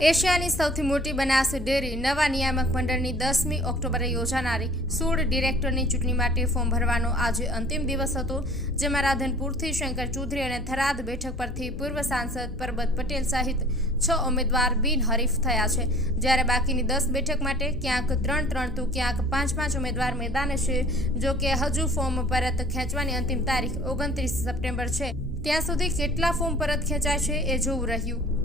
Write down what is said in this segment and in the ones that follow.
એશિયાની સૌથી મોટી બનાસ ડેરી નવા નિયામક મંડળની દસમી ઓક્ટોબરે યોજાનારી સોળ ડિરેક્ટરની ચૂંટણી માટે ફોર્મ ભરવાનો આજે અંતિમ દિવસ હતો, જેમાં રાધનપુરથી શંકર ચૌધરી અને થરાદ બેઠક પરથી પૂર્વ સાંસદ પરબત પટેલ સહિત છ ઉમેદવાર બિનહરીફ થયા છે. જ્યારે બાકીની દસ બેઠક માટે ક્યાંક ત્રણ ત્રણ તો ક્યાંક પાંચ પાંચ ઉમેદવાર મેદાને છે, જો કે હજુ ફોર્મ પરત ખેંચવાની અંતિમ તારીખ ઓગણત્રીસ સપ્ટેમ્બર છે. ત્યાં સુધી કેટલા ફોર્મ પરત ખેંચાય છે એ જોવું રહ્યું.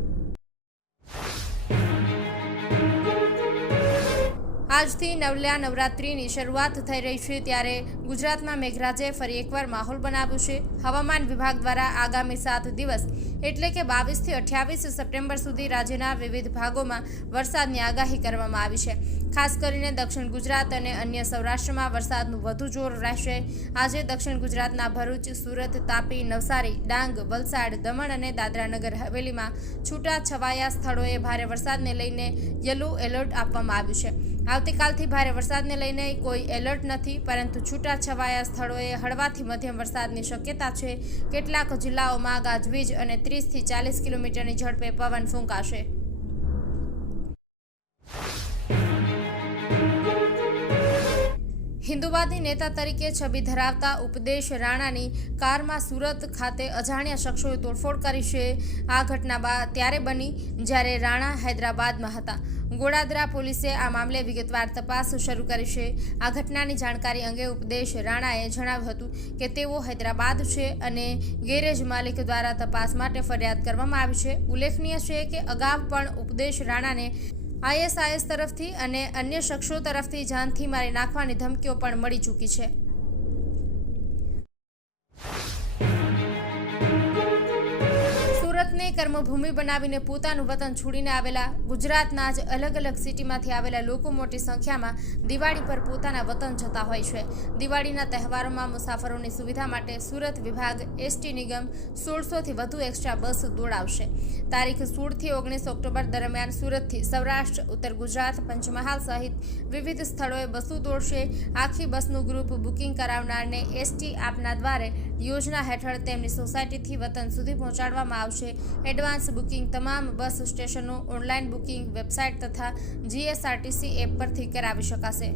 આજથી નવલા નવરાત્રિની શરૂઆત થઈ રહી છે ત્યારે ગુજરાતમાં મેઘરાજે ફરી એકવાર માહોલ બનાવ્યું છે. હવામાન વિભાગ દ્વારા આગામી સાત દિવસ એટલે કે બાવીસથી અઠ્યાવીસ સપ્ટેમ્બર સુધી રાજ્યના વિવિધ ભાગોમાં વરસાદની આગાહી કરવામાં આવી છે. ખાસ કરીને દક્ષિણ ગુજરાત અને અન્ય સૌરાષ્ટ્રમાં વરસાદનું વધુ જોર રહેશે. આજે દક્ષિણ ગુજરાતના ભરૂચ, સુરત, તાપી, નવસારી, ડાંગ, વલસાડ, દમણ અને દાદરાનગર હવેલીમાં છૂટા છવાયા સ્થળોએ ભારે વરસાદને લઈને યલો એલર્ટ આપવામાં આવ્યું છે. આવતીકાલથી ભારે વરસાદને લઈને કોઈ એલર્ટ નથી, પરંતુ છૂટા છવાયા સ્થળોએ હળવાથી મધ્યમ વરસાદની શક્યતા છે. કેટલાક જિલ્લાઓમાં ગાજવીજ અને ત્રીસથી ચાલીસ કિલોમીટરની ઝડપે પવન ફૂંકાશે. હિન્દુવાદી નેતા તરીકે છબી ધરાવતા ઉપદેશ રાણાની કારમાં સુરત ખાતે અજાણ્યા શખ્સોએ તોડફોડ કરી છે. આ ઘટના બાદ ત્યારે બની જ્યારે રાણા હૈદરાબાદમાં હતા. ગોડાદરા પોલીસે આ મામલે વિગતવાર તપાસ શરૂ કરી છે. આ ઘટનાની જાણકારી અંગે ઉપદેશ રાણાએ જણાવ્યું હતું કે તેઓ હૈદરાબાદ છે અને ગેરેજ માલિક દ્વારા તપાસ માટે ફરિયાદ કરવામાં આવી છે. ઉલ્લેખનીય છે કે અગાઉ પણ ઉપદેશ રાણાને આઈએસઆઈએસ તરફથી અને અન્ય શખ્સો તરફથી જાનથી મારી નાખવાની ધમકીઓ પણ મળી ચૂકી છે. સુરતને કર્મભૂમિ બનાવીને પોતાનું વતન છોડીને આવેલા ગુજરાતના જ અલગ અલગ સિટીમાંથી આવેલા લોકો મોટી સંખ્યામાં દિવાળી પર પોતાના વતન જતા હોય છે. દિવાળીના તહેવારોમાં મુસાફરોની સુવિધા માટે સુરત વિભાગ, એસટી નિગમ સોળસોથી વધુ એક્સ્ટ્રા બસ દોડાવશે. તારીખ સોળથી ઓગણીસ ઓક્ટોબર દરમિયાન સુરતથી સૌરાષ્ટ્ર, ઉત્તર ગુજરાત, પંચમહાલ સહિત વિવિધ સ્થળોએ બસો દોડશે. આખી બસનું ગ્રુપ બુકિંગ કરાવનારને એસટી આપના દ્વારે યોજના હેઠળ તેમની સોસાયટીથી વતન સુધી પહોંચાડવામાં આવશે. એડવાન્સ બુકિંગ તમામ બસ સ્ટેશનો ઓનલાઈન બુકિંગ વેબસાઇટ તથા જીએસઆરટીસી એપ પરથી કરાવી શકાશે.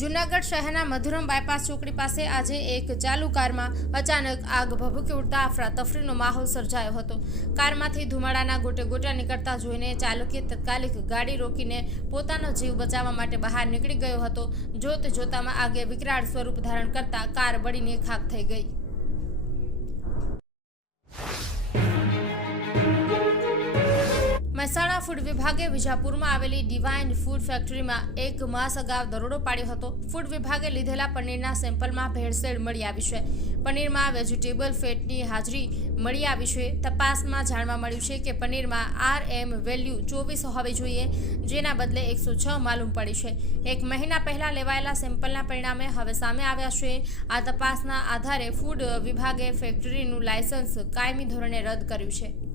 જૂનાગઢ શહેરના મધુરમ બાયપાસ ચોકડી પાસે આજે એક ચાલુ કારમાં અચાનક આગ ભભૂકી ઉડતા અફરાતફરીનો માહોલ સર્જાયો હતો. કારમાંથી ધુમાડાના ગોટે ગોટા નીકળતા જોઈને ચાલકે તત્કાલિક ગાડી રોકીને પોતાનો જીવ બચાવવા માટે બહાર નીકળી ગયો હતો. જોત જોતામાં આગે વિકરાળ સ્વરૂપ ધારણ કરતા કાર બળીને ખાક થઈ ગઈ. મહેસાણા ફૂડ વિભાગે વિજાપુરમાં આવેલી ડિવાઇન ફૂડ ફેક્ટરીમાં એક માસ અગાઉ દરોડો પાડ્યો હતો. ફૂડ વિભાગે લીધેલા પનીરના સેમ્પલમાં ભેળસેળ મળી આવી છે. પનીરમાં વેજીટેબલ ફેટની હાજરી મળી આવી છે. તપાસમાં જાણવા મળ્યું છે કે પનીરમાં આર એમ વેલ્યુ ચોવીસ હોવી જોઈએ, જેના બદલે એકસો છ માલુમ પડી છે. એક મહિના પહેલાં લેવાયેલા સેમ્પલના પરિણામે હવે સામે આવ્યા છે. આ તપાસના આધારે ફૂડ વિભાગે ફેક્ટરીનું લાયસન્સ કાયમી ધોરણે રદ કર્યું છે.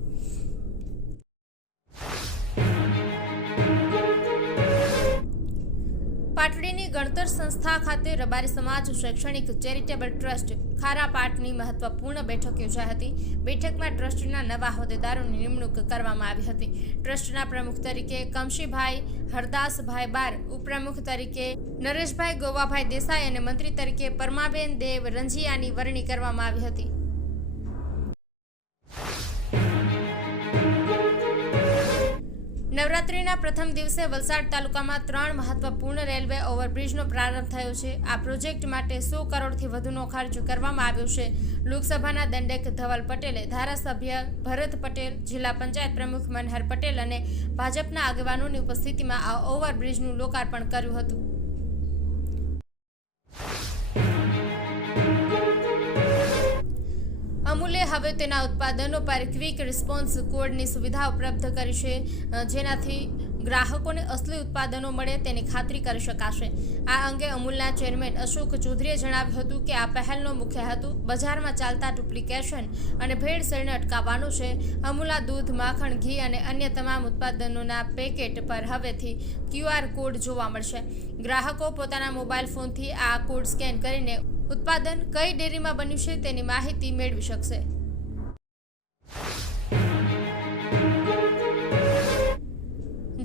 પાટડીની ગણતર સંસ્થા ખાતે રબારી સમાજ શૈક્ષણિક ચેરિટેબલ ટ્રસ્ટ ખારા પાટની મહત્વપૂર્ણ બેઠક યોજાઈ હતી. બેઠકમાં ટ્રસ્ટના નવા હોદ્દેદારોની નિમણૂક કરવામાં આવી હતી. ટ્રસ્ટના પ્રમુખ તરીકે કમશીભાઈ હરદાસભાઈ બાર, ઉપપ્રમુખ તરીકે નરેશભાઈ ગોવાભાઈ દેસાઈ અને મંત્રી તરીકે પરમાબેન દેવ રંજીયાની વરણી કરવામાં આવી હતી. નવરાત્રિના પ્રથમ દિવસે વલસાડ તાલુકામાં ત્રણ મહત્વપૂર્ણ રેલવે ઓવરબ્રિજનો પ્રારંભ થયો છે. આ પ્રોજેક્ટ માટે સો કરોડથી વધુનો ખર્ચ કરવામાં આવ્યો છે. લોકસભાના દંડક ધવલ પટેલે, ધારાસભ્ય ભરત પટેલ, જિલ્લા પંચાયત પ્રમુખ મનહર પટેલ અને ભાજપના આગેવાનોની ઉપસ્થિતિમાં આ ઓવરબ્રિજનું લોકાર્પણ કર્યું હતું. અમૂલે હવે તેના ઉત્પાદનો પર ક્વિક રિસ્પોન્સ કોડની સુવિધા ઉપલબ્ધ કરી છે જેનાથી ગ્રાહકોને અસલી ઉત્પાદનો મળે તેની ખાતરી કરી શકાશે. આ અંગે અમૂલના ચેરમેન અશોક ચૌધરીએ જણાવ્યું હતું કે આ પહેલનો મુખ્ય હેતુ બજારમાં ચાલતા ડુપ્લિકેશન અને ભેળસેળને અટકાવવાનો છે. અમૂલા દૂધ, માખણ, ઘી અને અન્ય તમામ ઉત્પાદનોના પેકેટ પર હવેથી ક્યુઆર કોડ જોવા મળશે. ગ્રાહકો પોતાના મોબાઈલ ફોનથી આ કોડ સ્કેન કરીને ઉત્પાદન કઈ ડેરીમાં બન્યું છે તેની માહિતી મેળવી શકશે.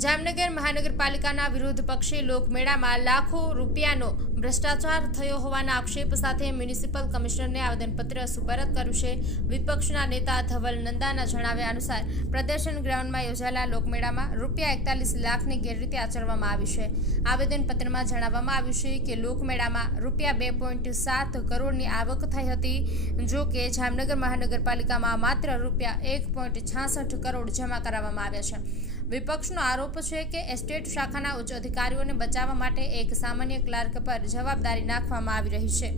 જામનગર મહાનગરપાલિકાના વિરોધ પક્ષે લોકમેળામાં લાખો રૂપિયાનો ભ્રષ્ટાચાર થયો હોવાના આક્ષેપ સાથે મ્યુનિસિપલ કમિશનરને આવેદનપત્ર સુપરત કર્યું છે. વિપક્ષના નેતા ધવલ નંદાના જણાવ્યા અનુસાર પ્રદર્શન ગ્રાઉન્ડમાં યોજાયેલા લોકમેળામાં રૂપિયા એકતાલીસ લાખની ગેરરીતિ આચરવામાં આવી છે. આવેદનપત્રમાં જણાવવામાં આવ્યું છે કે લોકમેળામાં રૂપિયા બે પોઈન્ટ સાત કરોડની આવક થઈ હતી. જો કે જામનગર મહાનગરપાલિકામાં માત્ર રૂપિયા એક પોઈન્ટ છાસઠ કરોડ જમા કરાવવામાં આવ્યા છે. વિપક્ષનો આરોપ છે કે એસ્ટેટ શાખાના ઉચ્ચ અધિકારીઓને બચાવવા માટે એક સામાન્ય ક્લાર્ક પર જવાબદારી નાખવામાં આવી રહી છે.